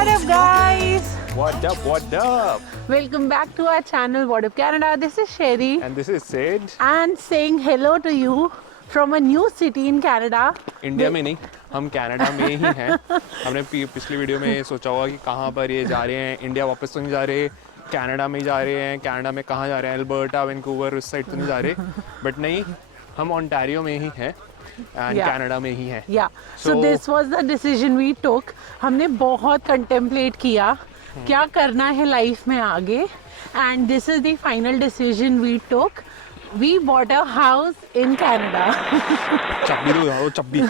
What up, guys? What up, what up? Welcome back to our channel, What Up Canada. This is Sherry And this is Sid. and saying hello to you from a new city in Canada. India में नहीं, हम Canada में ही हैं। हमने पिछली video में सोचा होगा कि कहाँ पर ये जा रहे हैं, इंडिया वापस तो नहीं जा रहे, कनाडा में ही जा रहे हैं। कनाडा में कहाँ जा रहे हैं? अल्बर्टा, वैंकूवर, उस साइड तो नहीं जा रहे, बट नहीं, हम ओंटारियो में ही हैं एंड कनाडा में ही हैं। Yeah. So this was the decision we took. हमने बहुत contemplate किया क्या करना है लाइफ में आगे, and this is the final decision we took. We bought a house in Canada. चाबी दो यार, चाबी।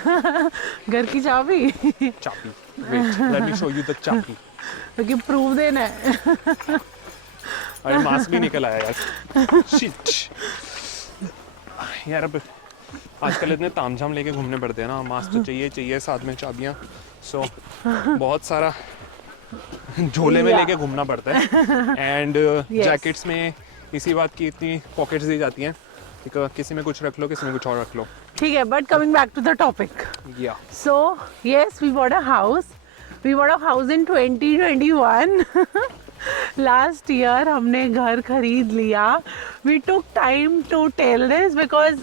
घर की चाबी? चाबी। Wait, let me show you the चाबी। क्योंकि प्रूफ देना है। अरे मास्क भी निकल आया यार। Shit। यार अब आजकल इतने तामझाम लेके घूमने पड़ते हैं ना, मास्क तो चाहिए साथ में चाबियाँ, सो बहुत सारा झोले में लेके घूमना पड़ता है। एंड जैकेट्स में इसी बात की इतनी पॉकेट्स दी जाती हैं कि किसी में कुछ रख लो, किसी में कुछ और रख लो। ठीक है, but coming back to the topic, या so yes, we bought a house in 2021. Last year हमने घर खरीद लिया. We took time to tell this because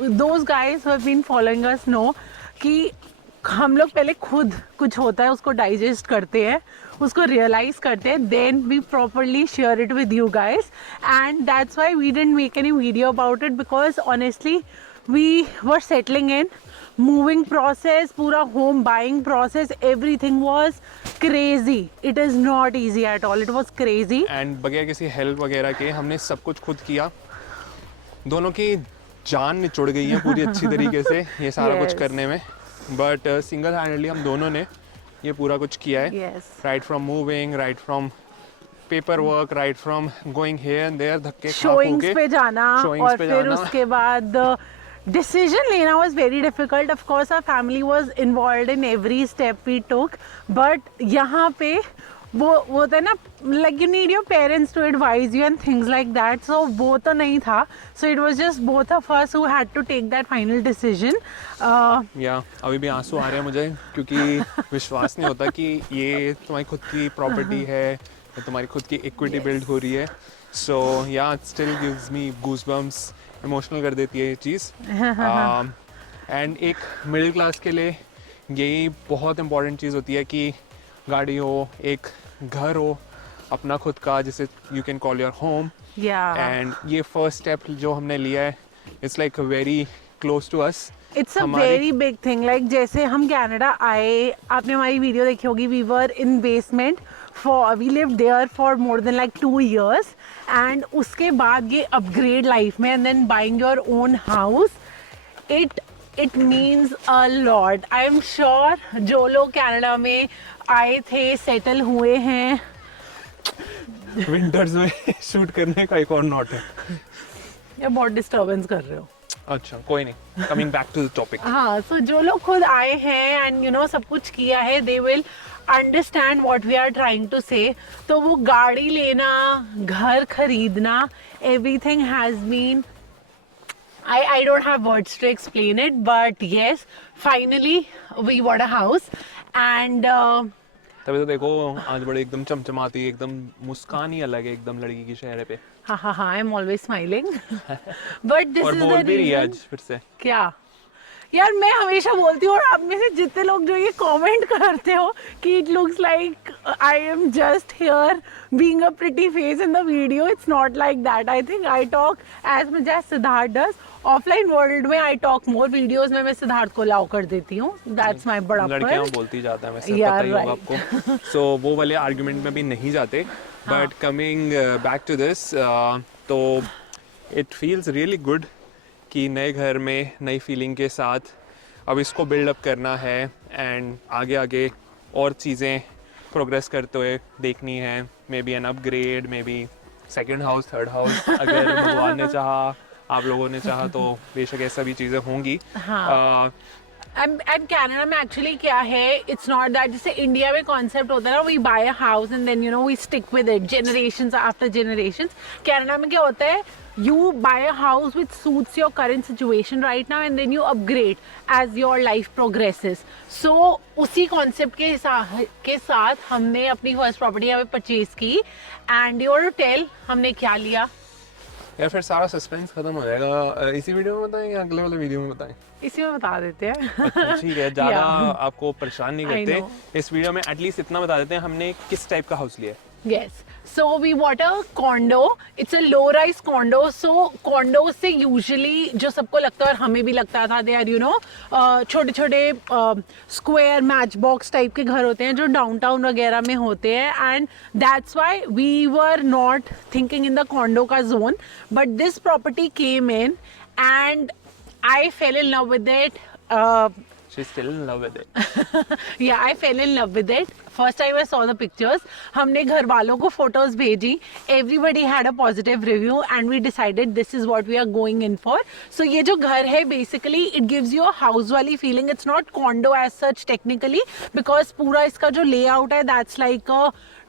those guys who have been following us know कि हम लोग पहले खुद कुछ होता है उसको डाइजेस्ट करते हैं, उसको रियलाइज करते हैं, then we properly share it with you guys, and that's why we didn't make any video about it because honestly we were settling in. Moving process, पूरा home buying process, everything was crazy. It is not easy at all. It was crazy. And बगैर किसी help वगैरह के हमने सब कुछ खुद किया. दोनों की जान निचुड़ गई है पूरी अच्छी तरीके से ये सारा कुछ करने में, बट सिंगल हैंडली हम दोनों ने ये पूरा कुछ किया है. Yes. Right from moving, right from paper work, right from going here and there, धक्के खा खू Showings के पे जाना showings और पे फिर जाना. उसके बाद decision लेना was very difficult. Of course our family was involved in every step we took, but यहाँ पे वो होता है ना, like you need your parents to advise you and things like that, so वो तो नहीं था, so it was just both of us who had to take that final decision. या अभी भी आंसू आ रहे हैं मुझे क्योंकि विश्वास नहीं होता कि ये तुम्हारी खुद की प्रॉपर्टी है, या तुम्हारी खुद की इक्विटी बिल्ड हो रही है. सो या it still gives me goosebumps, emotional कर देती है ये चीज़. एंड एक मिडिल क्लास के लिए यही बहुत इंपॉर्टेंट चीज़ होती है कि गाड़ी हो, एक घर हो अपना खुद का, जिसे you can call your home. Yeah. And ये फर्स्ट स्टेप जो हमने लिया है, it's like very close to us. It's a very big thing. Like जैसे हम कनाडा आए, आपने हमारी वीडियो देखी होगी, we were in basement for, we live there for more than like 2 years, and उसके बाद ये अपग्रेड लाइफ में, and then buying your own house, it means a lot. I am sure जो लोग कनाडा में आए थे, सेटल हुए हैं, विंटर्स में शूट करने का एक और नॉट है. या बहुत डिस्टर्बेंस कर रहे हो. अच्छा कोई नहीं, coming back to the topic. हाँ, सो जो लोग खुद आए हैं एंड यू नो सब कुछ किया है, they will understand what we are trying to say. तो वो गाड़ी लेना, घर खरीदना, everything has been, I don't have words to explain it, but yes, finally we bought a house, and तभी तो देखो आज बड़े एकदम चमचमाती, एकदम मुस्कान ही अलग है एकदम लड़की के चेहरे पे. हाँ, I'm always smiling. But this और is बोल the भी रही है reason. आज फिर से. क्या यार, मैं हमेशा बोलती हूँ, और आप में से जितने लोग जो ये कमेंट करते हो कि it looks like I am just here being a pretty face in the video, it's not like that. I think I talk as much as Siddharth does. Offline world में आई टॉक मोर. वीडियोस में मैं सिद्धार्थ को allow कर देती हूँ. That's my बड़ा लड़कियां बोलती जाता है वैसे, Yeah, पता ही होगा right. आपको. सो वो वाले आर्गुमेंट में भी नहीं जाते. But coming back to this, तो इट फील्स रियली गुड कि नए घर में नई फीलिंग के साथ अब इसको बिल्ड अप करना है, एंड आगे आगे और चीज़ें प्रोग्रेस करते हुए देखनी है. May be an upgrade, may be second house, third house, अगर भगवान ने चाहा, आप लोगों ने चाहा तो बेशक ऐसा भी चीज़ें होंगी. एंड कनाडा में एक्चुअली क्या है, इट्स नॉट दैट जैसे इंडिया में कॉन्सेप्ट होता है ना, we buy a house and then you know we stick with it generations after generations. Canada में क्या होता है, you buy a house which suits your current situation right now and then you upgrade as your life progresses. So उसी concept के साथ हमने अपनी first property यहाँ पे परचेज की. एंड योर टेल हमने क्या लिया. यार फिर सारा सस्पेंस खत्म हो जाएगा. इसी वीडियो में बताएं या अगले वाले वीडियो में बताएं? इसी में बता देते हैं. ठीक है, ज़्यादा Yeah. आपको परेशान नहीं करते. इस वीडियो में एटलीस्ट इतना बता देते हैं हमने किस टाइप का हाउस लिया है. Yes. So we bought a condo. It's a low-rise condo. So condo से usually जो सबको लगता है और हमें भी लगता था, they are you know छोटे-छोटे square matchbox type के घर होते हैं जो downtown वगैरह में होते हैं. And that's why we were not thinking in the condo का zone. But this property came in and I fell in love with it. She's still in love with it. Yeah, I fell in love with it. First time I saw the pictures. हमने घर वालों को photos भेजी. Everybody had a positive review and we decided this is what we are going in for. So ये जो घर है basically it gives you a house वाली feeling. It's not condo as such technically because पूरा इसका जो layout है that's like a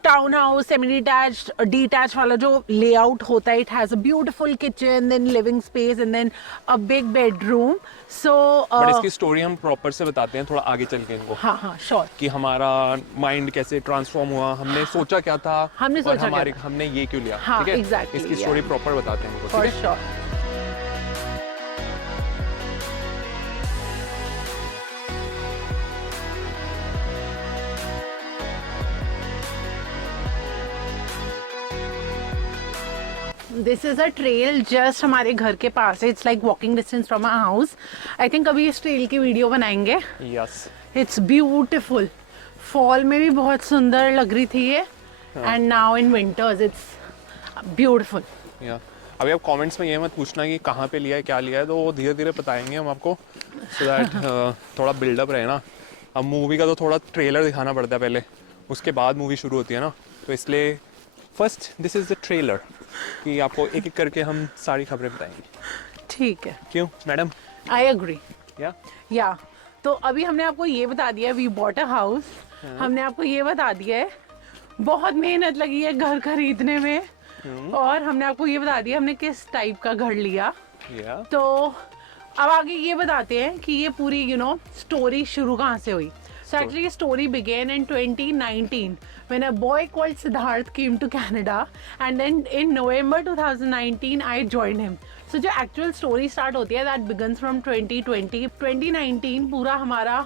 town house semi detached detach वाला जो लेआउट होता है. It has a beautiful kitchen, then living space and then a big bedroom. So but इसकी story हम प्रॉपर से बताते हैं थोड़ा आगे चल के इनको. हाँ श्योर. कि हमारा माइंड कैसे ट्रांसफॉर्म हुआ, हमने सोचा क्या था, हमने सोचा हमारे क्या था? हमने ये क्यों लिया. हाँ, ठीक है, exactly, इसकी yeah. स्टोरी प्रॉपर बताते हैं इनको. फॉर ठीक है. Sure. This is a trail just हमारे घर के पास है. It's like walking distance from a house. I think अभी इस ट्रेल की वीडियो बनाएंगे. यस. It's beautiful. फॉल में भी बहुत सुंदर लग रही थी ये and now in winters it's beautiful. या अभी आप कमेंट्स में ये मत पूछना कि कहाँ पे लिया है क्या लिया है, तो वो धीरे धीरे बताएंगे हम आपको सो दैट थोड़ा बिल्डअप रहे ना. अब मूवी का तो थोड़ा ट्रेलर दिखाना पड़ता है पहले, उसके बाद मूवी शुरू होती है ना, तो इसलिए first this is the trailer कि आपको एक एक करके हम सारी खबरें बताएंगे. ठीक है. क्यों मैडम? I agree. या तो अभी हमने आपको ये बता दिया वी बॉट अ हाउस. हमने आपको ये बता दिया है बहुत मेहनत लगी है घर खरीदने में. और हमने आपको ये बता दिया हमने किस टाइप का घर लिया. तो अब आगे ये बताते हैं कि ये पूरी यू नो स्टोरी शुरू कहाँ से हुई. So actually the story began in 2019 when a boy called Siddharth came to Canada and then in November 2019 I joined him. So जो actual story start होती है that begins from 2020. 2019 पूरा हमारा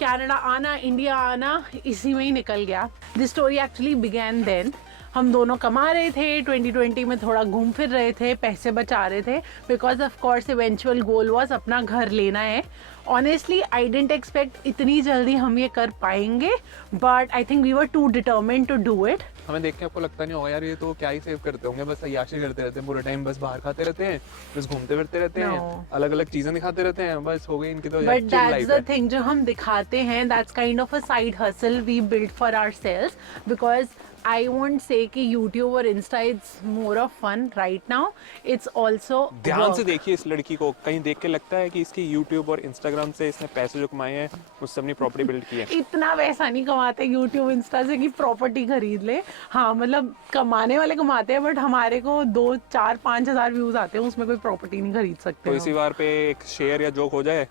Canada आना इंडिया आना इसी में ही निकल गया. This story actually began then. हम दोनों कमा रहे थे 2020 में, थोड़ा घूम फिर रहे थे, पैसे बचा रहे थे because of course eventual goal was अपना घर लेना है. ऑनेस्टली आई डिडंट एक्सपेक्ट इतनी जल्दी हम ये कर पाएंगे but I think we were too determined to do it. हमें देख के आपको लगता नहीं होगा यार ये तो क्या ही सेव करते होंगे, बस अय्याशी करते रहते हैं पूरा टाइम, बस बाहर खाते रहते हैं, बस घूमते फिरते रहते हैं, अलग अलग चीजें दिखाते रहते हैं, बस हो गई इनकी तो. बट दैट्स द थिंग जो हम दिखाते हैं that's kind of a side hustle we build for ourselves because I won't say कि YouTube और Insta it's more of fun right now. It's also ध्यान से देखिए इस लड़की को, कहीं देख के लगता है कि इसकी YouTube और Instagram से इसने पैसे जो कमाए हैं उससे अपनी प्रॉपर्टी बिल्ड की है. इतना पैसा नहीं कमाते YouTube Insta से कि प्रॉपर्टी खरीद ले. हाँ मतलब कमाने वाले कमाते हैं बट हमारे को 2, 4, 5 हज़ार व्यूज आते हैं, उसमें कोई प्रॉपर्टी नहीं खरीद सकते. तो इसी बार पे एक शेयर या जोक हो जाए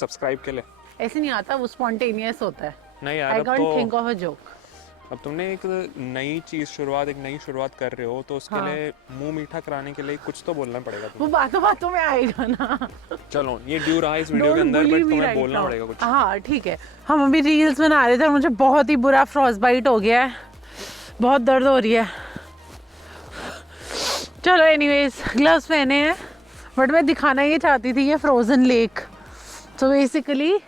सब्सक्राइब के लिए. ऐसे नहीं आता, वो स्पॉन्टेनियस होता है. नहीं यार, I can't think of a joke. अब तुमने एक नई चीज एक नई शुरुआत कर रहे हो तो उसके लिए मुंह मीठा कराने के लिए कुछ तो बोलना पड़ेगा तुम्हें. वो बातों बातों में आएगा ना. चलो ये ड्यू रहा इस वीडियो के अंदर बट तुम्हें बोलना पड़ेगा कुछ. हाँ ठीक है. हम अभी रील्स बना रहे थे और मुझे बहुत ही बुरा फ्रॉस्ट बाइट हो गया है, बहुत दर्द हो रही है. चलो एनीवेज ग्लव्स पहने हैं बट मैं दिखाना ये चाहती थी ये फ्रोजन लेक. तो बेसिकली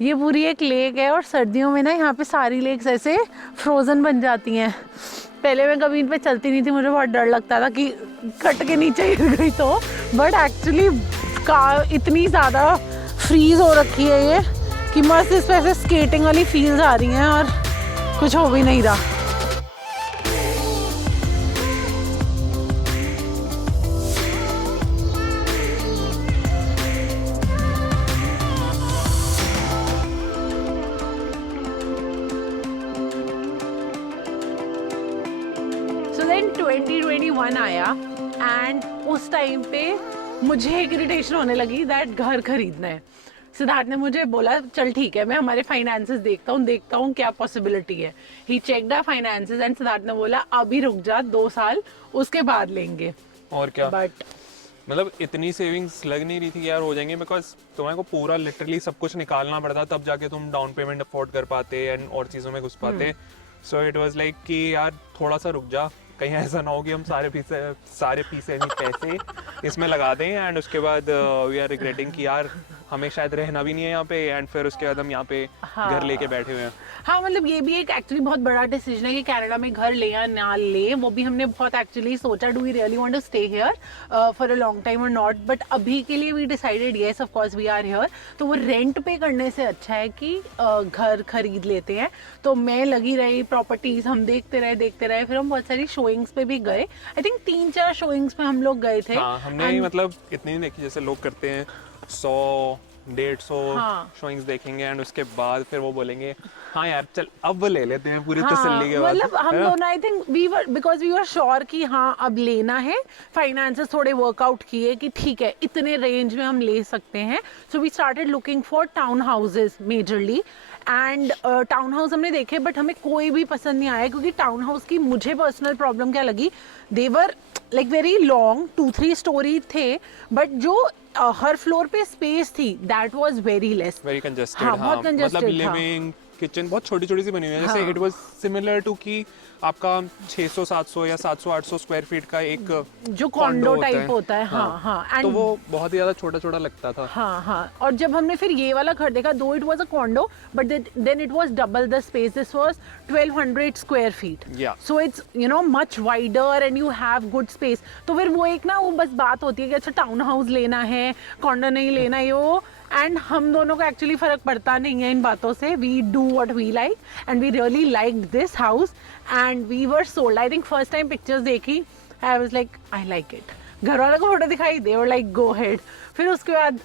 ये पूरी एक लेक है और सर्दियों में ना यहाँ पे सारी लेक्स ऐसे फ्रोज़न बन जाती हैं. पहले मैं कभी इन पे चलती नहीं थी, मुझे बहुत डर लगता था कि कट के नीचे गिर गई तो, बट एक्चुअली इतनी ज़्यादा फ्रीज हो रखी है ये कि मस्त इस पे ऐसे स्केटिंग वाली फील्स आ रही हैं और कुछ हो भी नहीं रहा. 2021 आया एंड उस टाइम पे मुझे एक इरिटेशन होने लगी दैट घर खरीदना है। सिद्धार्थ ने मुझे बोला चल ठीक है, मैं हमारे फाइनेंसेस देखता हूँ क्या पॉसिबिलिटी है। He checked our finances and Siddharth ने बोला अभी रुक जा 2 साल, उसके बाद लेंगे। और क्या, बट मतलब इतनी सेविंग्स लग नहीं रही थी कि यार हो जाएंगे, बिकॉज तुम्हें को पूरा लिटरली सब कुछ निकालना पड़ता तब जाके तुम डाउन पेमेंट अफोर्ड कर पाते एंड और चीज़ों में घुस पाते। सो इट वाज लाइक कि यार थोड़ा सा रुक जा, कहीं ऐसा ना हो कि हम सारे पैसे इसमें लगा दें एंड उसके बाद वी आर रिग्रेटिंग कि यार हमें शायद रहना भी नहीं है यहाँ पे एंड फिर उसके बाद हम यहाँ पे घर लेके बैठे हुए हैं। हाँ, मतलब ये भी एक एक्चुअली बहुत बड़ा डिसीजन है कि कनाडा में घर ले या ना ले। वो भी हमने बहुत एक्चुअली सोचा, do we really want to stay here for a long time और नॉट, बट अभी के लिए we decided yes of course we are here. तो वो रेंट पे करने से अच्छा है कि घर खरीद लेते हैं। तो मैं लगी रही प्रॉपर्टीज, हम देखते रहे, फिर हम बहुत सारी शोइंग्स पे भी गए। आई थिंक 3-4 शोइंग्स पे हम लोग गए थे। हाँ, हमने मतलब इतनी नहीं देखी जैसे लोग करते हैं, 100-150 शोइंग्स देखेंगे एंड उसके बाद फिर वो बोलेंगे हाँ यार चल अब ले लेते हैं पूरी तसल्ली के बाद। मतलब हम दोनों I think we were sure कि हाँ अब लेना है। फाइनेंसेस थोड़े वर्कआउट किए कि ठीक है इतने रेंज में हम ले सकते हैं। So we started looking for town houses majorly and town house हमने देखे बट हमें कोई भी पसंद नहीं आया, क्योंकि टाउन हाउस की मुझे पर्सनल प्रॉब्लम क्या लगी, देवर लाइक वेरी लॉन्ग 2-3 स्टोरी थे, बट जो हर फ्लोर पे स्पेस थी that was very less, very congested. हाँ, बहुत congested मतलब था। लिविंग किचन बहुत छोटी छोटी सी बनी हुई है। जैसे इट वाज सिमिलर टू कि आपका 600-700 या 700-800 स्क्वायर फीट का एक जो कॉन्डो टाइप होता है। हाँ, तो वो बहुत ही ज्यादा छोटा छोटा लगता था। हाँ, और जब हमने फिर ये वाला घर देखा, though it was a condo but then it was double the space, this was 1200 square feet, so it's much wider and you have good space. तो फिर वो एक ना वो बस बात होती है कि अच्छा टाउन हाउस लेना है, कॉन्डो नहीं लेना है, वो एंड हम दोनों को एक्चुअली फर्क पड़ता नहीं है इन बातों से। We do what we like and we really like this house and we were sold. I think first time pictures देखी, I was like I like it. घर वालों को फोटो दिखाई, दे वर लाइक गो हेड। फिर उसके बाद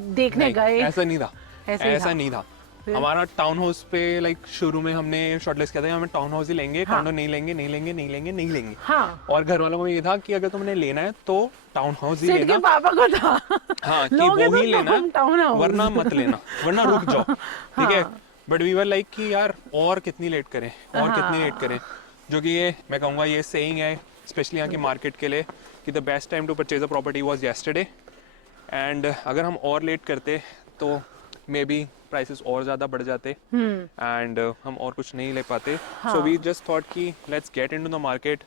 देखने गए, ऐसा नहीं था। हमारा टाउन हाउस पे लाइक शुरू में हमने शॉर्टलिस्ट किया था हमें टाउन हाउस ही लेंगे, कॉन्डो नहीं लेंगे। हाँ, और घर वालों को ये था कि अगर तुमने लेना है तो टाउन हाउस ही लेना। पापा को था हाँ कि वो ही लेना, वरना मत लेना, वरना रुक जाओ, ठीक है। बट वी वर लाइक कि यार और कितनी लेट करें, जो कि ये मैं कहूँगा ये सेइंग है स्पेशली यहाँ की मार्केट के लिए कि the best time to purchase a property was yesterday. And अगर हम और लेट करते तो मे बी प्राइसेस और ज़्यादा बढ़ जाते एंड हम और कुछ नहीं ले पाते। सो वी जस्ट थॉट कि let's get into the market,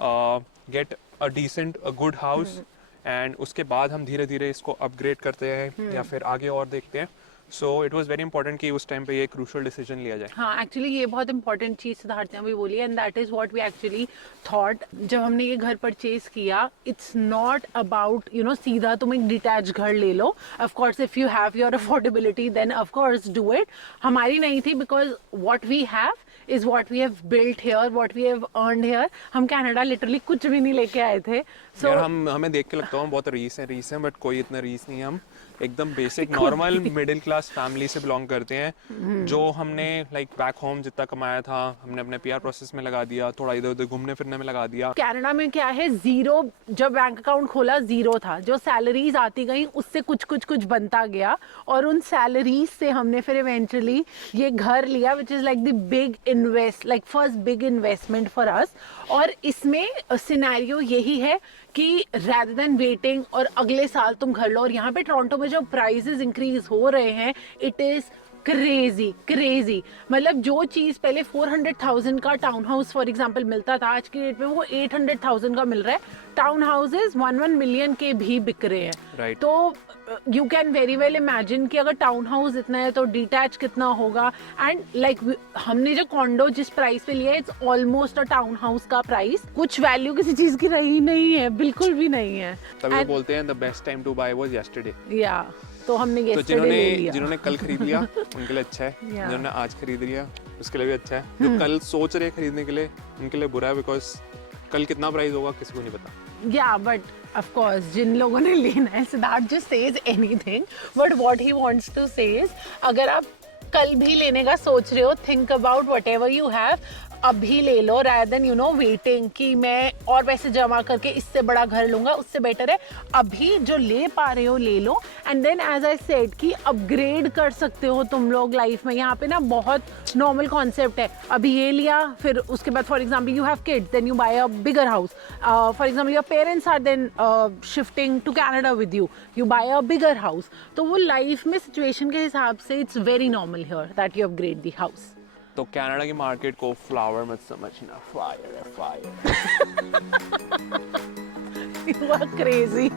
get a decent a good house and उसके बाद हम धीरे धीरे इसको अपग्रेड करते हैं या फिर आगे और देखते हैं। So it was very important कि उस टाइम पे ये क्रूशियल डिसीजन लिया जाए। हाँ, एक्चुअली ये बहुत इंपॉर्टेंट चीज सिद्धार्थ ने भी बोली and that is what we actually thought. जब हमने ये घर परचेज किया, इट्स नॉट अबाउट सीधा तुम एक डिटैच घर ले लो। Of course if you have your affordability then of course do it. हमारी नहीं थी, because what we have is what we have built here, what we have earned here. हम कनाडा लिटरली कुछ भी नहीं लेके आए थे। So, यार हमें देख के लगता है हम बहुत रीस हैं, बट कोई इतना रीस नहीं है। हम एकदम basic normal middle class family से बिलोंग करते हैं। जो हमने लाइक बैक होम जितना कमाया था हमने अपने पीआर प्रोसेस में लगा दिया, थोड़ा इधर उधर घूमने फिरने में लगा दिया। कनाडा में क्या है, जीरो, जब बैंक अकाउंट खोला जीरो था, जो सैलरीज आती गई उससे कुछ बनता गया और उन सैलरीज से हमने फिर इवेंचुअली ये घर लिया which is like the big first big investment for us. और इसमें सिनेरियो यही है कि rather than waiting और अगले साल तुम घर लो, और यहाँ पे टोरंटो में जो प्राइसेस इंक्रीज हो रहे हैं इट इज क्रेजी। मतलब जो चीज पहले 400,000 का टाउन हाउस फॉर एग्जांपल मिलता था, आज की डेट में वो 800,000 का मिल रहा है। टाउन हाउसेज 1 मिलियन के भी बिक रहे हैं। Right. तो you can very well imagine कि अगर टाउन हाउस इतना है तो डिटैच कितना होगा। एंड लाइक हमने जो कॉन्डो जिस प्राइस पे लिया है it's almost a town house का प्राइस। कुछ वैल्यू किसी चीज की रही नहीं है, बिल्कुल भी नहीं है। तभी बोलते हैं the best time to buy was yesterday. या तो हमने तो जिन्होंने कल खरीद लिया उनके लिए अच्छा है, जिन्होंने आज खरीद लिया उसके लिए भी अच्छा है। जो कल सोच रहे खरीदने के लिए उनके लिए बुरा है, बिकॉज कल कितना प्राइस होगा किसी को नहीं पता। Yeah, but of course, जिन लोगों ने लेना है, Siddharth just says anything, but what he wants to say is, अगर आप कल भी लेने का सोच रहे हो, think about whatever you have. अभी ले लो rather than वेटिंग कि मैं और पैसे जमा करके इससे बड़ा घर लूंगा, उससे बेटर है अभी जो ले पा रहे हो ले लो। And then as I said कि अपग्रेड कर सकते हो तुम लोग लाइफ में। यहाँ पे ना बहुत नॉर्मल कॉन्सेप्ट है, अभी ये लिया फिर उसके बाद for example you have kids then you buy a bigger house, for example your parents are then shifting to Canada with you, you buy a bigger house. तो वो लाइफ में सिचुएशन के हिसाब से it's very normal here that you upgrade the house. तो Canada की market को flower मत समझना, फायर है फायर। You are crazy.